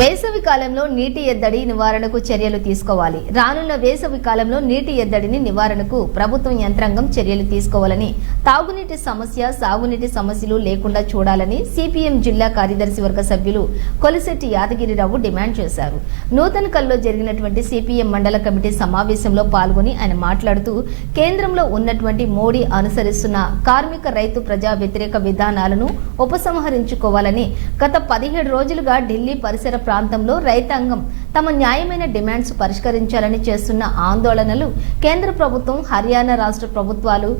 వేసవి కాలంలో నీటి ఎద్దడి నివారణకు చర్యలు తీసుకోవాలి. రానున్న వేసవి కాలంలో నీటి ఎద్దడిని నివారణకు ప్రభుత్వం యంత్రాంగం చర్యలు తీసుకోవాలని, తాగునీటి సమస్య, సాగునీటి సమస్యలు లేకుండా చూడాలని సిపిఎం జిల్లా కార్యదర్శి వర్గ సభ్యులు కొలిశెట్టి యాదగిరిరావు డిమాండ్ చేశారు. నూతనకల్లో జరిగినటువంటి సిపిఎం మండల కమిటీ సమావేశంలో పాల్గొని ఆయన మాట్లాడుతూ, కేంద్రంలో ఉన్నటువంటి మోడీ అనుసరిస్తున్న కార్మిక రైతు ప్రజా వ్యతిరేక విధానాలను ఉపసంహరించుకోవాలని, గత 17 రోజులుగా ఢిల్లీ పరిసర ప్రాంతంలో రైతాంగం తమ న్యాయమైన డిమాండ్స్ పరిష్కరించాలని చేస్తున్న ఆందోళనలు కేంద్ర ప్రభుత్వం, హర్యానా రాష్ట్ర ప్రభుత్వాలు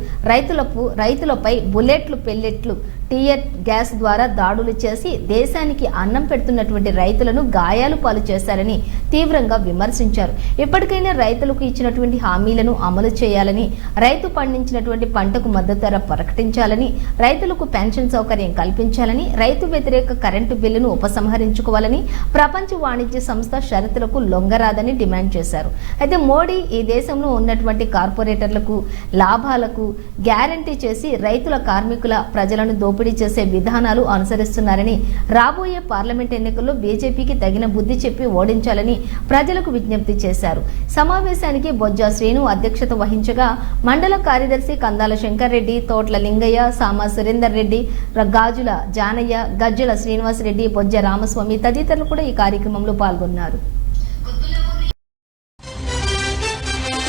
రైతులపై బుల్లెట్లు, పెల్లెట్లు, టీయర్ గ్యాస్ ద్వారా దాడులు చేసి దేశానికి అన్నం పెడుతున్నటువంటి రైతులను గాయాలు పాలు చేశారని తీవ్రంగా విమర్శించారు. ఇప్పటికైనా రైతులకు ఇచ్చినటువంటి హామీలను అమలు చేయాలని, రైతు పండించినటువంటి పంటకు మద్దతు ధర ప్రకటించాలని, రైతులకు పెన్షన్ సౌకర్యం కల్పించాలని, రైతు వ్యతిరేక కరెంటు బిల్లును ఉపసంహరించుకోవాలని, ప్రపంచ వాణిజ్య సంస్థ షరతులకు లొంగరాదని డిమాండ్ చేశారు. అయితే మోడీ ఈ దేశంలో ఉన్నటువంటి కార్పొరేటర్లకు లాభాలకు గ్యారంటీ చేసి రైతుల, కార్మికుల, ప్రజలను దోపిడీ చేసే విధానాలు అనుసరిస్తున్నారని, రాబోయే పార్లమెంట్ ఎన్నికల్లో బీజేపీకి తగిన బుద్ధి చెప్పి ఓడించాలని ప్రజలకు విజ్ఞప్తి చేశారు. సమావేశానికి బొజ్జా శ్రీను అధ్యక్షత వహించగా మండల కార్యదర్శి కందాల శంకర్ రెడ్డి, తోట్ల లింగయ్య, సామా సురేందర్ రెడ్డి, గాజుల జానయ్య, గజ్జల శ్రీనివాస్ రెడ్డి, బొజ్జ రామస్వామి తదితరులు కూడా ఈ కార్యక్రమంలో పాల్గొన్నారు.